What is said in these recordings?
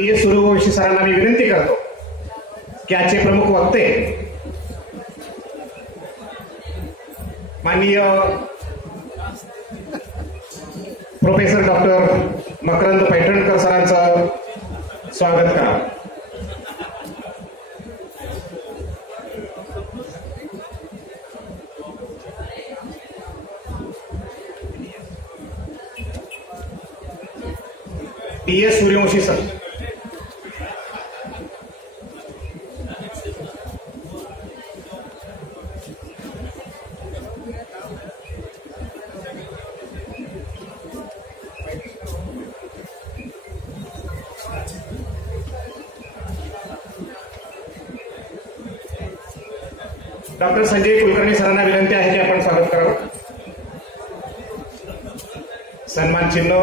PS Suryavanshi सरांना मी विनंती करतो की आजचे प्रमुख वक्ते माननीय प्रोफेसर डॉक्टर मकरंद पैठणकर सरांचं स्वागत करा. PS Suryavanshi sir. Doctor Sanjay Kulkarni सरांना विनंती आहे की आपण स्वागत करावं. सन्मान चिन्ह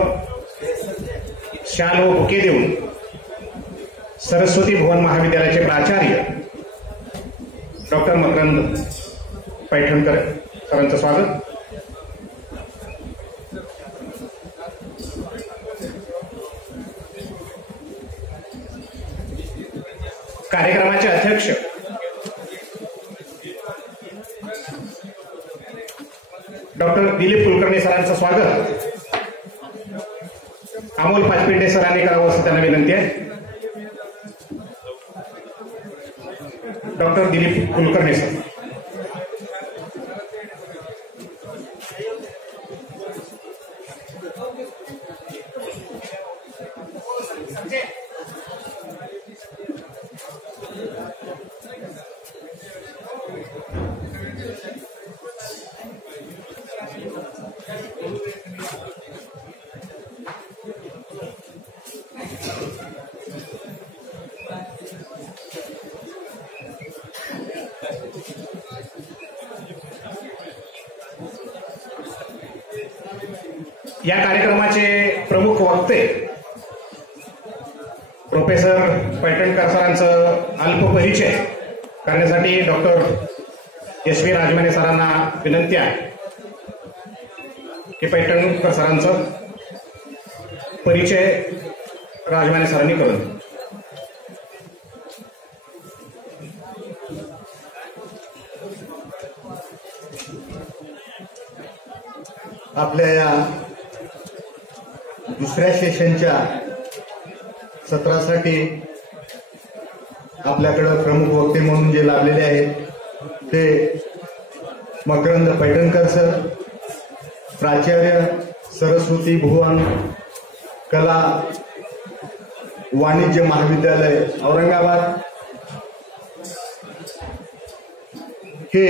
शाल व बुके देऊन सरस्वती भुवन महाविद्यालयाचे प्राचार्य डॉक्टर मकरंद पैठणकर सरांचं स्वागत. कार्यक्रमाचे अध्यक्ष डॉक्टर दिलीप कुलकर्णी सरांचं स्वागत अमोल पाचपिंडे सरांनी करावं असं त्यांना विनंती आहे. Doctor Dilip Kulkarni sir. या कार्यक्रमाचे प्रमुख वक्ते प्रोफेसर पैठणकर सरांचं अल्प परिचय करण्यासाठी डॉक्टर SV राजमाने सरांना विनंती आहे की पैठणकर सरांचं परिचय राजमाने सरांनी करून. आपल्या या दुसऱ्या सेशनच्या सत्रासाठी आपल्याकडे प्रमुख वक्ते म्हणून जे लाभलेले आहेत ते मकरंद पैठणकर सर, प्राचार्य सरस्वती भुवन कला वाणिज्य महाविद्यालय औरंगाबाद. हे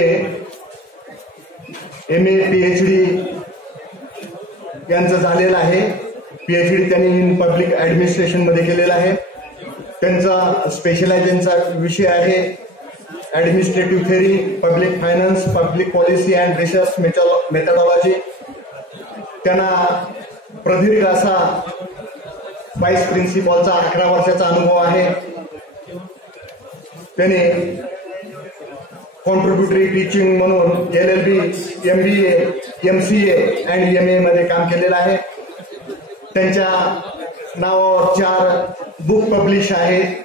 MA PhD यांचं झालेलं आहे. PhD त्यांनी इन पब्लिक ऍडमिनिस्ट्रेशन मध्ये केलेला आहे. त्यांचा स्पेशलायझेशनचा विषय आहे administrative theory, public finance, public policy and research methodology. त्यांना प्रदीर्घ असा व्हाईस प्रिन्सिपॉलचा 11 वर्षाचा अनुभव आहे. त्याने कॉन्ट्रीब्युटरी टीचिंग म्हणून LLB, MBA, MCA आणि MA मध्ये काम केलेलं आहे. त्यांच्या नावावर 4 बुक पब्लिश आहेत.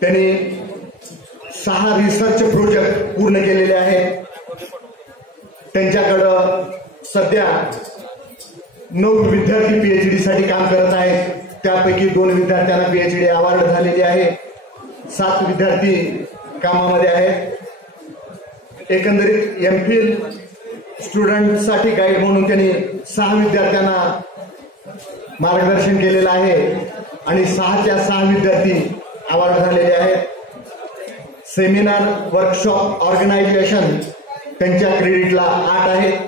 त्यांनी 6 रिसर्च प्रोजेक्ट पूर्ण केलेले आहेत. त्यांच्याकडं सध्या 9 विद्यार्थी PhD साठी काम करत आहेत. त्यापैकी 2 विद्यार्थ्यांना PhD अवॉर्ड झालेले आहे. 7 विद्यार्थी कामामध्ये आहेत. एकंदरीत MPhil स्टुडंट साठी गाईड म्हणून त्यांनी 6 विद्यार्थ्यांना मार्गदर्शन केलेलं आहे आणि 6च्या 6 विद्यार्थी अवॉर्ड झालेले आहेत. सेमिनार वर्कशॉप ऑर्गनायझेशन त्यांच्या क्रेडिटला 8 आहेत.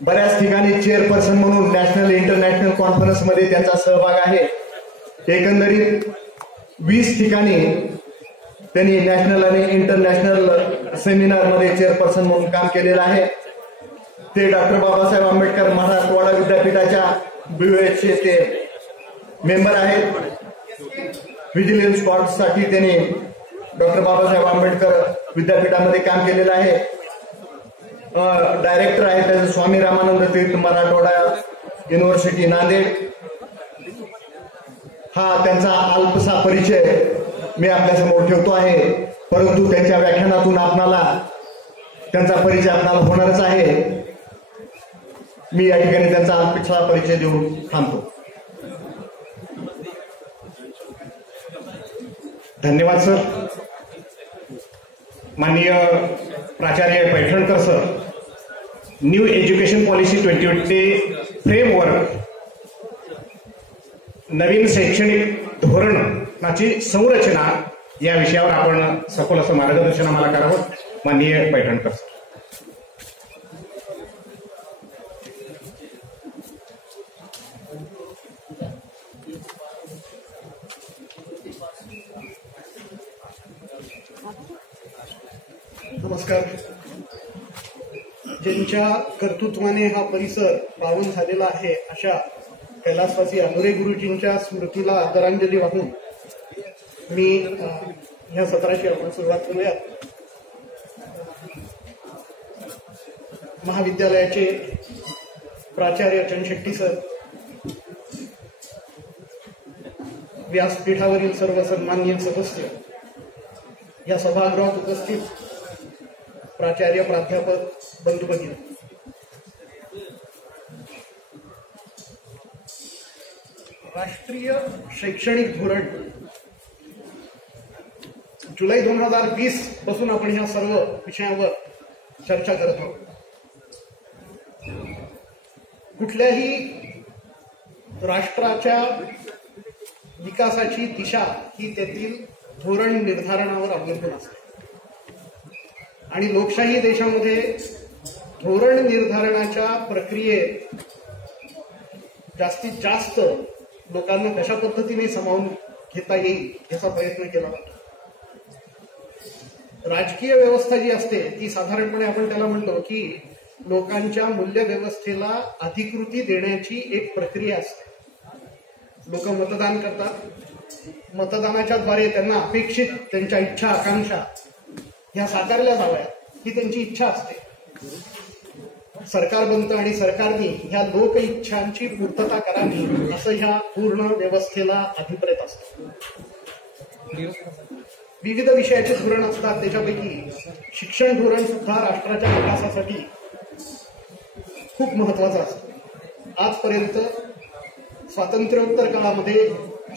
बऱ्याच ठिकाणी चेअरपर्सन म्हणून नॅशनल इंटरनॅशनल कॉन्फरन्समध्ये त्यांचा सहभाग आहे. एकंदरीत 20 ठिकाणी त्यांनी नॅशनल आणि इंटरनॅशनल सेमिनारमध्ये चेअरपर्सन म्हणून काम केलेलं आहे. ते डॉक्टर बाबासाहेब आंबेडकर मराठवाडा विद्यापीठाच्या BOH ते मेंबर आहेत. व्हिजिलन्स कॉर्प्ससाठी त्यांनी डॉक्टर बाबासाहेब आंबेडकर विद्यापीठामध्ये काम केलेलं आहे. डायरेक्टर आहेत त्याचे स्वामी रामानंद तीर्थ मराठवाडा युनिव्हर्सिटी नांदेड. हा त्यांचा अल्पसा परिचय मी आपल्यासमोर ठेवतो आहे, परंतु त्यांच्या व्याख्यानातून आपणाला त्यांचा परिचय आपणाला होणारच आहे. मी या ठिकाणी त्यांचा अल्पसा परिचय देऊन थांबतो. धन्यवाद सर. माननीय प्राचार्य Paithankar sir, new education policy 2020 framework, नवीन शैक्षणिक धोरणाची संरचना या विषयावर आपण सखोल असं मार्गदर्शन आम्हाला करावं. माननीय पैठणकर सर. नमस्कार. ज्यांच्या कर्तृत्वाने हा परिसर पावन झालेला आहे अशा कैलासवासी आनुरे गुरुजींच्या स्मृतीला आदरांजली वाहून मी ह्या सत्राची आपण सुरुवात करूयात. महाविद्यालयाचे प्राचार्य चंदशेट्टी सर, व्यासपीठावरील सर्व सन्माननीय सदस्य, या सभागृहात उपस्थित प्राचार्य, प्राध्यापक, बंधू भगिनी, राष्ट्रीय शैक्षणिक धोरण जुलै 2020 पासून आपण ह्या सर्व विषयावर चर्चा करत आहोत. कुठल्याही राष्ट्राच्या विकासाची दिशा ही त्यातील धोरण निर्धारणावर अवलंबून असते आणि लोकशाही देशामध्ये धोरण निर्धारणाच्या प्रक्रियेत जास्तीत जास्त लोकांना कशा पद्धतीने सामावून घेता येईल याचा प्रयत्न केला जातो. राजकीय व्यवस्था जी असते ती साधारणपणे आपण त्याला म्हणतो की लोकांच्या मूल्य व्यवस्थेला अधिकृती देण्याची एक प्रक्रिया असते. लोक मतदान करतात, मतदानाच्या द्वारे त्यांना अपेक्षित त्यांच्या इच्छा आकांक्षा ह्या साकारल्या जाव्यात ही त्यांची इच्छा असते. सरकार बनतं आणि सरकारने ह्या लोक इच्छांची पूर्तता करावी असं ह्या पूर्ण व्यवस्थेला अभिप्रेत असतं. विविध विषयाचे धोरण असतात, त्याच्यापैकी शिक्षण धोरण सुद्धा राष्ट्राच्या विकासासाठी खूप महत्वाचं असतं. आजपर्यंत स्वातंत्र्योत्तर काळामध्ये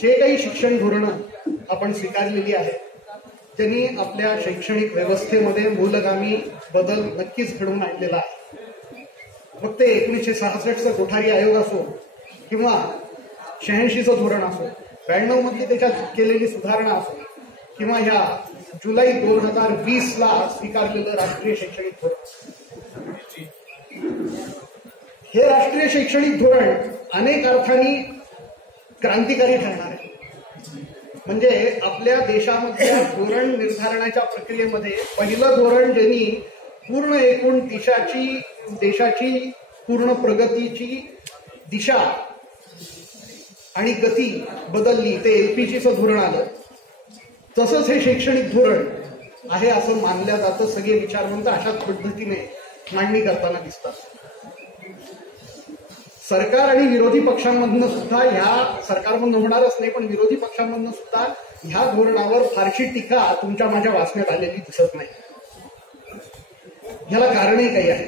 जे काही शिक्षण धोरणं आपण स्वीकारलेली आहेत त्यांनी आपल्या शैक्षणिक व्यवस्थेमध्ये मूलगामी बदल नक्कीच घडवून आणलेला आहे. मग ते 1966चं कोठारी आयोग असो किंवा 86चं धोरण असो, 92 मध्ये त्याच्यात केलेली सुधारणा असो किंवा ह्या जुलै 2020ला स्वीकारलेलं राष्ट्रीय शैक्षणिक धोरण. हे राष्ट्रीय शैक्षणिक धोरण अनेक अर्थाने क्रांतिकारी ठरणार आहे. म्हणजे आपल्या देशामधल्या धोरण निर्धारणाच्या प्रक्रियेमध्ये पहिलं धोरण ज्यांनी पूर्ण एकूण देशाची पूर्ण प्रगतीची दिशा आणि गती बदलली ते LPGचं धोरण आलं. तसंच हे शैक्षणिक धोरण आहे असं मानलं जातं. सगळे विचारवंत अशाच पद्धतीने मांडणी करताना दिसतात. सरकार आणि विरोधी पक्षांमधनं सुद्धा ह्या सरकारमधनं होणारच नाही पण विरोधी पक्षांमधनं सुद्धा ह्या धोरणावर फारशी टीका तुमच्या माझ्या वाचण्यात आलेली दिसत नाही. ह्याला कारणही काही आहे.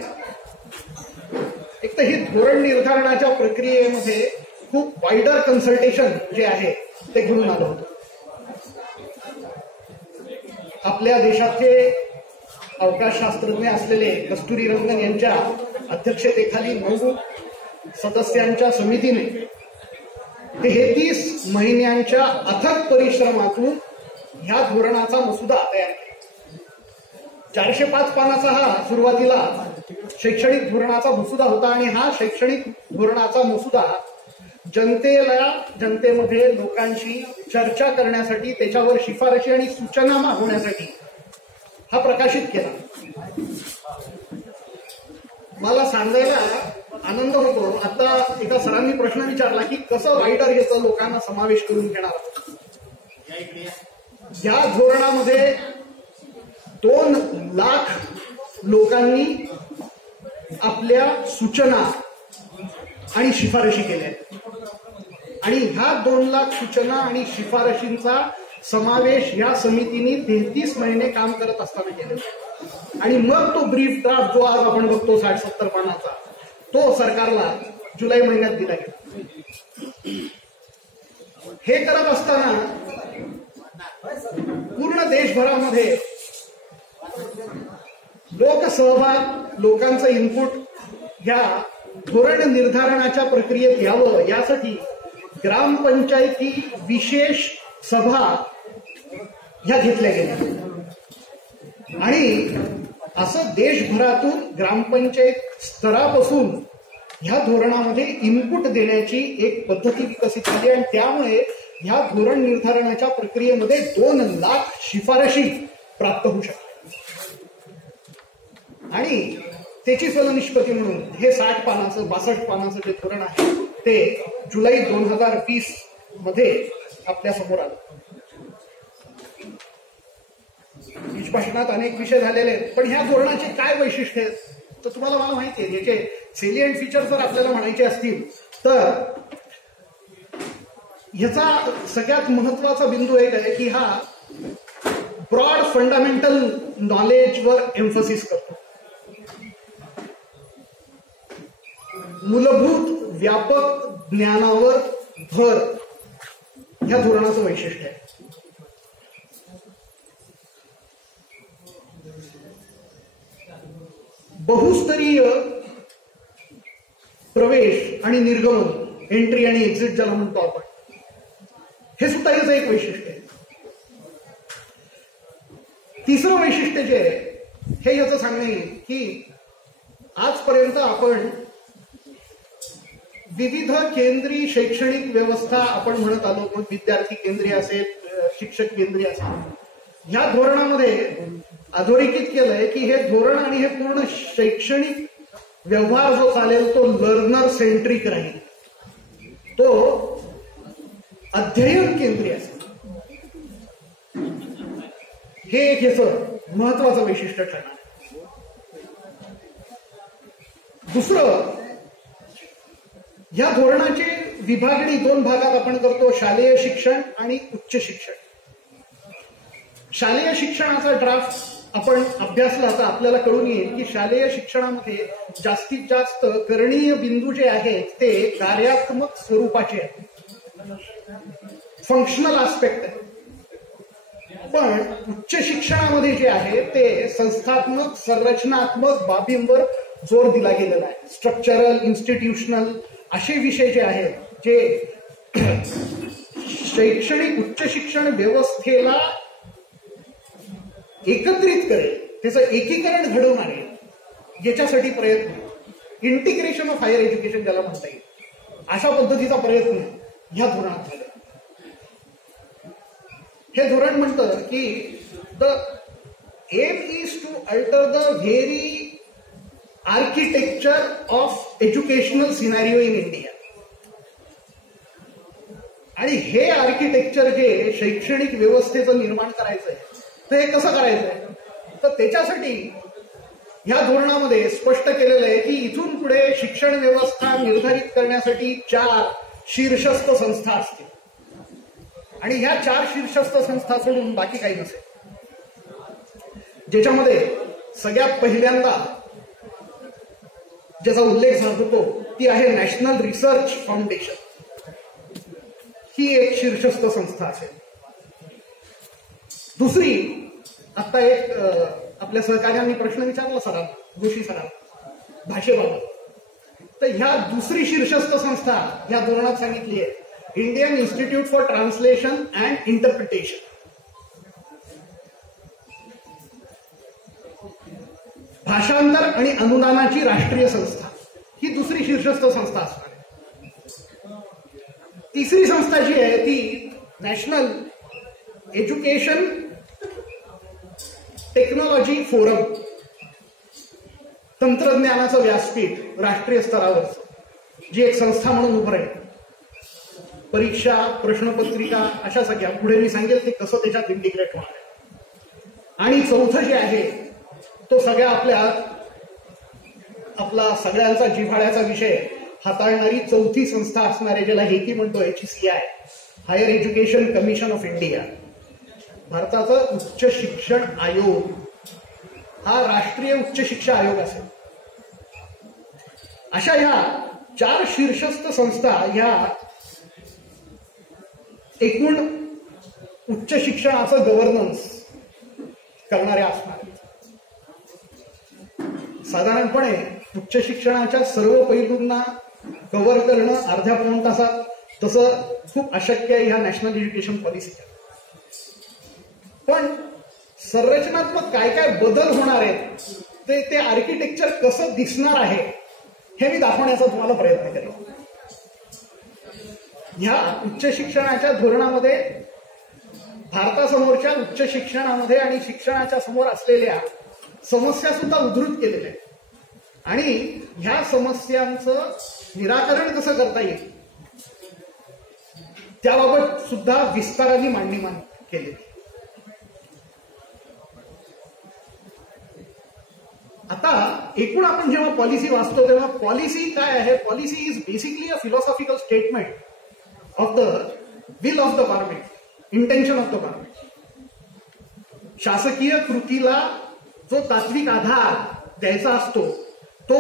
एक तर ही धोरण निर्धारणाच्या प्रक्रियेमध्ये खूप वाईडर कन्सल्टेशन जे आहे ते घडून आलं होतं. आपल्या देशाचे अवकाशशास्त्रज्ञ असलेले कस्तुरीरंगन यांच्या अध्यक्षतेखाली 9 सदस्यांच्या समितीने 33 महिन्यांच्या अथक परिश्रमातून ह्या धोरणाचा मसुदा तयार केला. 405 पानाचा हा सुरुवातीला शैक्षणिक धोरणाचा मसुदा होता आणि हा शैक्षणिक धोरणाचा मसुदा जनतेमध्ये लोकांशी चर्चा करण्यासाठी, त्याच्यावर शिफारशी आणि सूचना मागवण्यासाठी हा प्रकाशित केला. मला सांगायला आनंद होतो. आता एका सरांनी प्रश्न विचारला की कसं वाईडर याचा लोकांना समावेश करून घेणार. या धोरणामध्ये 2 लाख लोकांनी आपल्या सूचना आणि शिफारशी केल्या आणि ह्या 2 लाख सूचना आणि शिफारशींचा समावेश या समितीने 33 महिने काम करत असताना केला आणि मग तो ब्रीफ ड्राफ्ट जो आज आपण बघतो 60-70 पानाचा, तो सरकारला जुलै महिन्यात दिला गेला. हे करत असताना पूर्ण देशभरामध्ये लोकसहभाग, लोकांचं इनपुट ह्या धोरण निर्धारणाच्या प्रक्रियेत यावं यासाठी ग्रामपंचायती विशेष सभा ह्या घेतल्या गेल्या आणि असं देशभरातून ग्रामपंचायत स्तरापासून ह्या धोरणामध्ये इनपुट देण्याची एक पद्धती विकसित केली आणि त्यामुळे ह्या धोरण निर्धारणाच्या प्रक्रियेमध्ये 2 लाख शिफारशी प्राप्त होऊ शकतात आणि त्याची फलनिष्पत्ती म्हणून हे 60 पानाचं 62 पानाचं जे धोरण आहे ते जुलै 2020 मध्ये आपल्या समोर आलं. बीज भाषणात अनेक विषय झालेले आहेत, पण ह्या धोरणाचे काय वैशिष्ट्य आहेत तर तुम्हाला मला माहिती आहे. याचे सेलियंट फीचर जर आपल्याला म्हणायचे असतील तर ह्याचा सगळ्यात महत्वाचा बिंदू एक आहे की हा ब्रॉड फंडामेंटल नॉलेजवर एम्फसिस करतो. मूलभूत व्यापक ज्ञानावर भर ह्या धोरणाचं वैशिष्ट्य आहे. बहुस्तरीय प्रवेश आणि निर्गमन, एंट्री आणि एक्झिट ज्याला म्हणतो आपण, हे सुद्धा याचं एक वैशिष्ट्य आहे. तिसरं वैशिष्ट्य जे आहे हे याचं सांगणं येईल की आजपर्यंत आपण विविध केंद्रीय शैक्षणिक व्यवस्था आपण म्हणत आलो, मग विद्यार्थी केंद्रीय असेल, शिक्षक केंद्रीय असेल, ह्या धोरणामध्ये अधोरेखित केलंय की हे धोरण आणि हे पूर्ण शैक्षणिक व्यवहार जो चालेल तो लर्नर सेंट्रिक राहील, तो अध्ययन केंद्रीय असेल. हे एक याचं महत्वाचं वैशिष्ट्य ठरणार. दुसरं, या धोरणाची विभागणी 2 भागात आपण करतो, शालेय शिक्षण आणि उच्च शिक्षण. शालेय शिक्षणाचा ड्राफ्ट आपण अभ्यासला तर आपल्याला कळून येईल की शालेय शिक्षणामध्ये जास्तीत जास्त करणीय बिंदू जे आहेत ते कार्यात्मक स्वरूपाचे आहेत, फंक्शनल आस्पेक्ट आहे. पण उच्च शिक्षणामध्ये जे आहे ते संस्थात्मक संरचनात्मक बाबींवर जोर दिला गेलेला आहे. स्ट्रक्चरल, इन्स्टिट्यूशनल असे विषय जे आहेत जे शैक्षणिक उच्च शिक्षण व्यवस्थेला एकत्रित करेल, त्याचं एकीकरण घडवणार आहे, याच्यासाठी प्रयत्न, इंटिग्रेशन ऑफ हायर एज्युकेशन ज्याला म्हणता येईल, अशा पद्धतीचा प्रयत्न ह्या धोरणात झाला. हे धोरण म्हणतं की the aim is to alter the very architecture of educational scenario in India. आणि हे आर्किटेक्चर जे शैक्षणिक व्यवस्थेचं निर्माण करायचंय तर हे कसं करायचंय, तर त्याच्यासाठी ह्या धोरणामध्ये स्पष्ट केलेलं आहे की इथून पुढे शिक्षण व्यवस्था निर्धारित करण्यासाठी 4 शीर्षस्थ संस्था असतील आणि ह्या 4 शीर्षस्थ संस्था सोडून बाकी काही नसेल. ज्याच्यामध्ये सगळ्यात पहिल्यांदा ज्याचा उल्लेख होतो ती आहे नॅशनल रिसर्च फाउंडेशन. ही एक शीर्षस्थ संस्था असेल. दुसरी, आता एक आपल्या सहकार्यांनी प्रश्न विचारला सरांना, जोशी सरांना भाषेबाबत, तर ह्या दुसरी शीर्षस्थ संस्था ह्या धोरणात सांगितली आहे Indian institute for translation and interpretation. भाषांतर आणि अनुदानाची राष्ट्रीय संस्था ही दुसरी शीर्षस्थ संस्था असणार आहे. तिसरी संस्था जी आहे ती नॅशनल एज्युकेशन टेक्नॉलॉजी फोरम, तंत्रज्ञानाचं व्यासपीठ राष्ट्रीय स्तरावरचं, जी एक संस्था म्हणून उभं राहील. परीक्षा, प्रश्नपत्रिका अशा सगळ्या पुढे मी सांगेल ते कसं त्याच्यात इंटिग्रेट होणार आहे. आणि चौथं जे आहे तो सगळ्या आपला सगळ्यांचा जिव्हाळ्याचा विषय हाताळणारी चौथी संस्था असणारे, ज्याला हेकी म्हणतो, HECI, higher education commission of India, भारताचा उच्च शिक्षण आयोग, हा राष्ट्रीय उच्च शिक्षा आयोग असेल. अशा ह्या 4 शीर्षस्थ संस्था ह्या एकूण उच्च शिक्षणाचं गव्हर्नन्स करणाऱ्या असणार. साधारणपणे उच्च शिक्षणाच्या सर्व पैलूंना कव्हर करणं अर्ध्या पाऊण तासात तसं खूप अशक्य आहे ह्या नॅशनल एज्युकेशन पॉलिसीच्या. पण संरचनात्मक काय काय बदल होणार आहेत, ते आर्किटेक्चर कसं दिसणार आहे हे मी दाखवण्याचा तुम्हाला प्रयत्न करेन. ह्या उच्च शिक्षणाच्या धोरणामध्ये भारतासमोरच्या उच्च शिक्षणामध्ये आणि शिक्षणाच्या समोर असलेल्या समस्या सुद्धा उद्धृत केलेल्या आहेत आणि ह्या समस्यांचं निराकरण कसं करता येईल त्याबाबत सुद्धा विस्ताराने मांडणी केली. आता एकूण आपण जेव्हा पॉलिसी वाचतो तेव्हा पॉलिसी काय आहे? Policy is basically a philosophical statement of the will of the government, intention of the government. शासकीय कृतीला जो तात्विक आधार द्यायचा असतो तो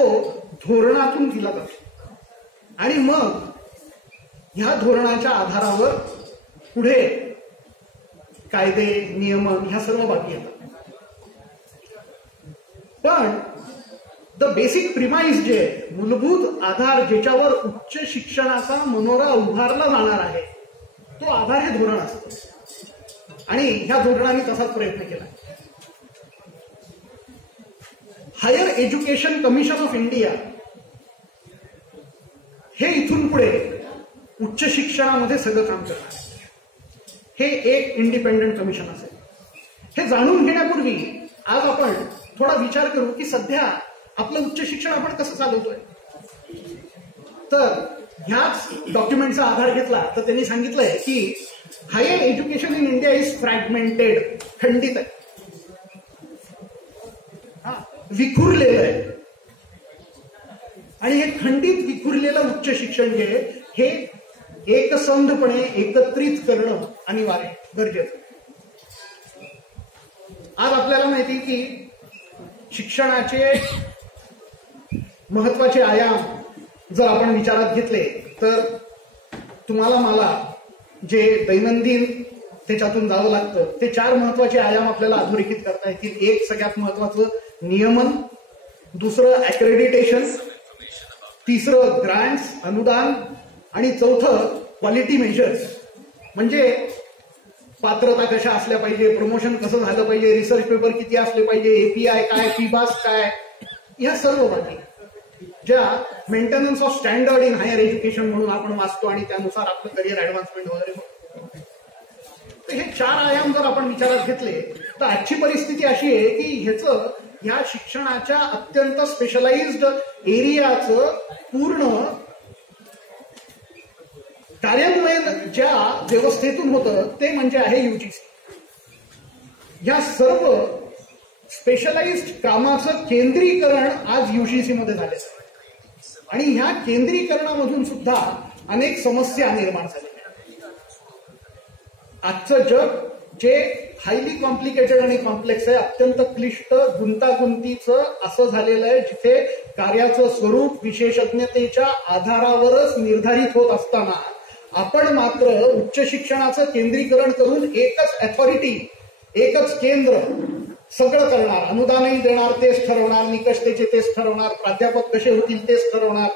धोरणातून दिला जातो आणि मग ह्या धोरणाच्या आधारावर पुढे कायदे नियमन ह्या सर्व बाकी येतात. पण द बेसिक प्रिमाइस जे मूलभूत आधार ज्याच्यावर उच्च शिक्षणाचा मनोरा उभारला जाणार आहे तो आधार हे धोरण असतं आणि ह्या धोरणाने तसाच प्रयत्न केला. Higher education commission of India हे इथून पुढे उच्च शिक्षणामध्ये सगळं काम करणार आहे. हे एक इंडिपेंडंट कमिशन असेल. हे जाणून घेण्यापूर्वी आज आपण थोडा विचार करू की सध्या आपलं उच्च शिक्षण आपण कसं चालवतोय. तर ह्याच डॉक्युमेंटचा आधार घेतला तर त्यांनी सांगितलंय की higher education in India is fragmented, खंडित आहे, विखुरलेलं आहे. आणि हे खंडित विखुरलेलं उच्च शिक्षण जे हे एकसंधपणे एकत्रित करणं अनिवार्य गरजेचं. आज आपल्याला माहिती की शिक्षणाचे महत्वाचे आयाम जर आपण विचारात घेतले तर तुम्हाला मला जे दैनंदिन त्याच्यातून जावं लागतं ते 4 महत्वाचे आयाम आपल्याला अधोरेखित करता येतील. एक सगळ्यात महत्वाचं नियमन, दुसरं ऍक्रेडिटेशन, तिसरं ग्रांट्स अनुदान आणि चौथं क्वालिटी मेजर्स म्हणजे पात्रता कशा असल्या पाहिजे, प्रमोशन कसं झालं पाहिजे, रिसर्च पेपर किती असले पाहिजे, एपीआय काय, फीबास काय, ह्या सर्व बाबी ज्या maintenance of standard in higher education म्हणून आपण वाचतो आणि त्यानुसार आपलं करिअर ऍडव्हान्समेंट वगैरे होतं. तर हे 4 आयाम जर आपण विचारात घेतले तर आजची परिस्थिती अशी आहे की ह्याचं ह्या शिक्षणाच्या अत्यंत स्पेशलाइज्ड एरियाचं पूर्ण कार्यान्वयन ज्या व्यवस्थेतून होतं ते म्हणजे आहे युजीसी. या सर्व स्पेशलाइज्ड कामाचं केंद्रीकरण आज युजीसी मध्ये झालेलं आहे आणि ह्या केंद्रीकरणामधून सुद्धा अनेक समस्या निर्माण झालेल्या. आजचं जग जे हायली कॉम्प्लिकेटेड आणि कॉम्प्लेक्स आहे, अत्यंत क्लिष्ट गुंतागुंतीचं असं झालेलं आहे जिथे कार्याचं स्वरूप विशेषज्ञतेच्या आधारावरच निर्धारित होत असताना आपण मात्र उच्च शिक्षणाचं केंद्रीकरण करून एकच अथॉरिटी, एकच केंद्र सगळं करणार, अनुदानही देणार तेच ठरवणार, निकष त्याचे तेच ठरवणार, प्राध्यापक कसे होतील तेच ठरवणार,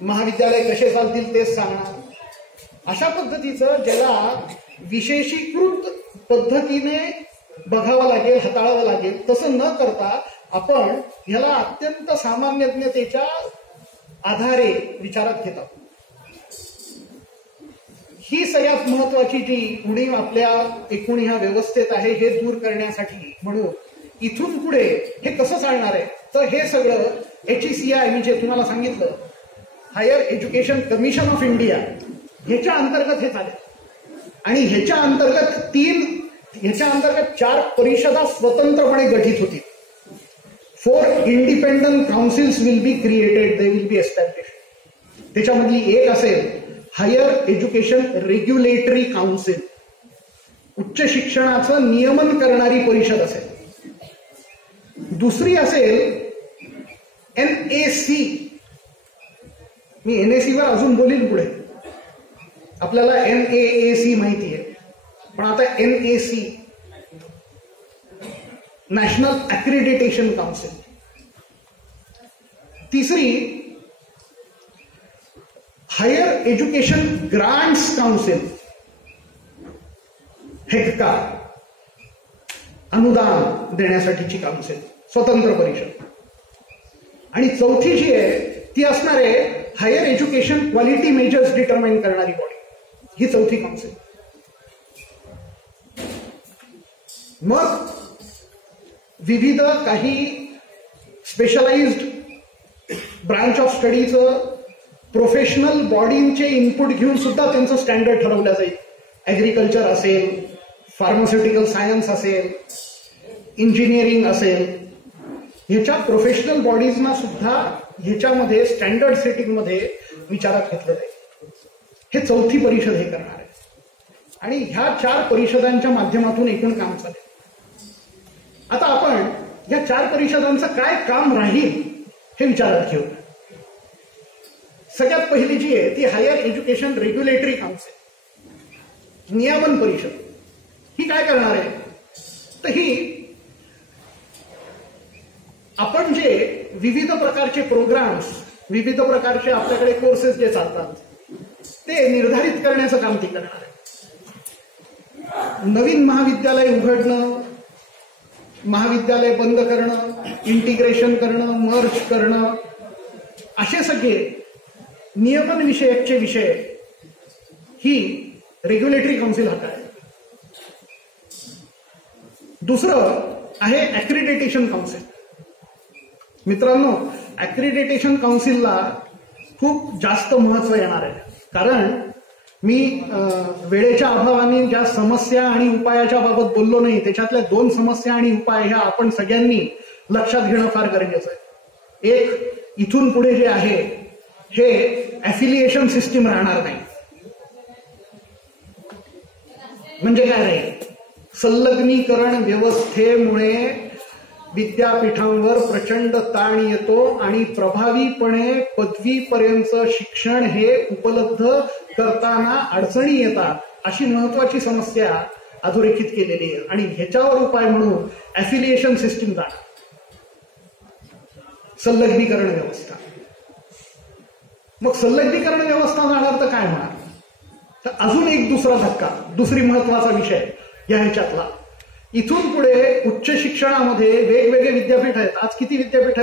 महाविद्यालय कसे चालतील तेच सांगणार. अशा पद्धतीचं ज्याला विशेषीकृत पद्धतीने बघावं लागेल, हाताळावं लागेल, तसं न करता आपण ह्याला अत्यंत सामान्यज्ञतेच्या आधारे विचारात घेत आहोत. ही सगळ्यात महत्वाची जी उणीव आपल्या एकूण ह्या व्यवस्थेत आहे हे दूर करण्यासाठी म्हणून इथून पुढे हे कसं चालणार आहे तर हे सगळं HECI मी जे तुम्हाला सांगितलं higher education commission of India ह्याच्या अंतर्गत हे चालेल आणि ह्याच्या अंतर्गत 4 परिषदा स्वतंत्रपणे गठीत होतील. 4 independent councils will be created, they will be established. त्याच्यामधली एक असेल हायर एज्युकेशन रेग्युलेटरी काउन्सिल, उच्च शिक्षणाचं नियमन करणारी परिषद असेल. दुसरी असेल NAC. मी NAC वर अजून बोलीन पुढे. आपल्याला NAAC माहिती आहे, पण आता NAC, नॅशनल ॲक्रिडिटेशन काउन्सिल. तिसरी हायर एज्युकेशन ग्रांट्स काउन्सिल, हेक्का, अनुदान देण्यासाठीची काउन्सिल, स्वतंत्र परिषद. आणि चौथी जी आहे ती असणार आहे higher education quality measures determine करणारी बॉडी, ही चौथी काउन्सिल. मग विविध काही स्पेशलाइज्ड ब्रांच ऑफ स्टडीचं प्रोफेशनल बॉडींचे इनपुट घेऊन सुद्धा त्यांचं स्टँडर्ड ठरवलं जाईल. ॲग्रिकल्चर असेल, फार्मास्युटिकल सायन्स असेल, इंजिनिअरिंग असेल, ह्याच्या प्रोफेशनल बॉडीजना सुद्धा ह्याच्यामध्ये स्टँडर्ड सेटिंगमध्ये विचारात घेतलं जाईल. हे चौथी परिषद हे करणार आहे. आणि ह्या 4 परिषदांच्या माध्यमातून एकूण काम चालेल. आता आपण या 4 परिषदांचं काय काम राहील हे विचारात घेऊ. सगळ्यात पहिली जी आहे ती हायर एज्युकेशन रेग्युलेटरी काउन्सिल, नियमन परिषद. ही काय करणार आहे तर ही आपण जे विविध प्रकारचे प्रोग्राम्स, विविध प्रकारचे आपल्याकडे कोर्सेस जे चालतात ते निर्धारित करण्याचं काम ती करणार आहे. नवीन महाविद्यालय उघडणं, महाविद्यालय बंद करणं, इंटिग्रेशन करणं, मर्ज करणं, असे सगळे नियमन विषयकचे विषय ही रेग्युलेटरी काउन्सिल हाताळेल. दुसरं आहे ॲक्रिडिटेशन काउन्सिल. मित्रांनो, ॲक्रिडिटेशन काउन्सिलला खूप जास्त महत्व येणार आहे, कारण मी वेळेच्या अभावाने ज्या समस्या आणि उपायाच्या बाबत बोललो नाही, त्याच्यातल्या 2 समस्या आणि उपाय ह्या आपण सगळ्यांनी लक्षात घेणं फार गरजेचं आहे. एक, इथून पुढे जे आहे हे ॲफिलिएशन सिस्टीम राहणार नाही. म्हणजे काय राहील, संलग्नीकरण व्यवस्थेमुळे विद्यापीठांवर प्रचंड ताण येतो आणि प्रभावीपणे पदवीपर्यंत शिक्षण हे उपलब्ध करताना अडचणी येतात, अशी महत्वाची समस्या अधोरेखित केलेली आहे. आणि ह्याच्यावर उपाय म्हणून ॲफिलिएशन सिस्टीम जाणार, संलग्नीकरण व्यवस्था. मग संलग्नीकरण व्यवस्था जाणार तर काय होणार, तर अजून एक दुसरा धक्का, दुसरी महत्वाचा विषय या ह्याच्यातला. इथून पुढे उच्च शिक्षणामध्ये वेगवेगळे विद्यापीठ आहेत. आज किती विद्यापीठ आहेत?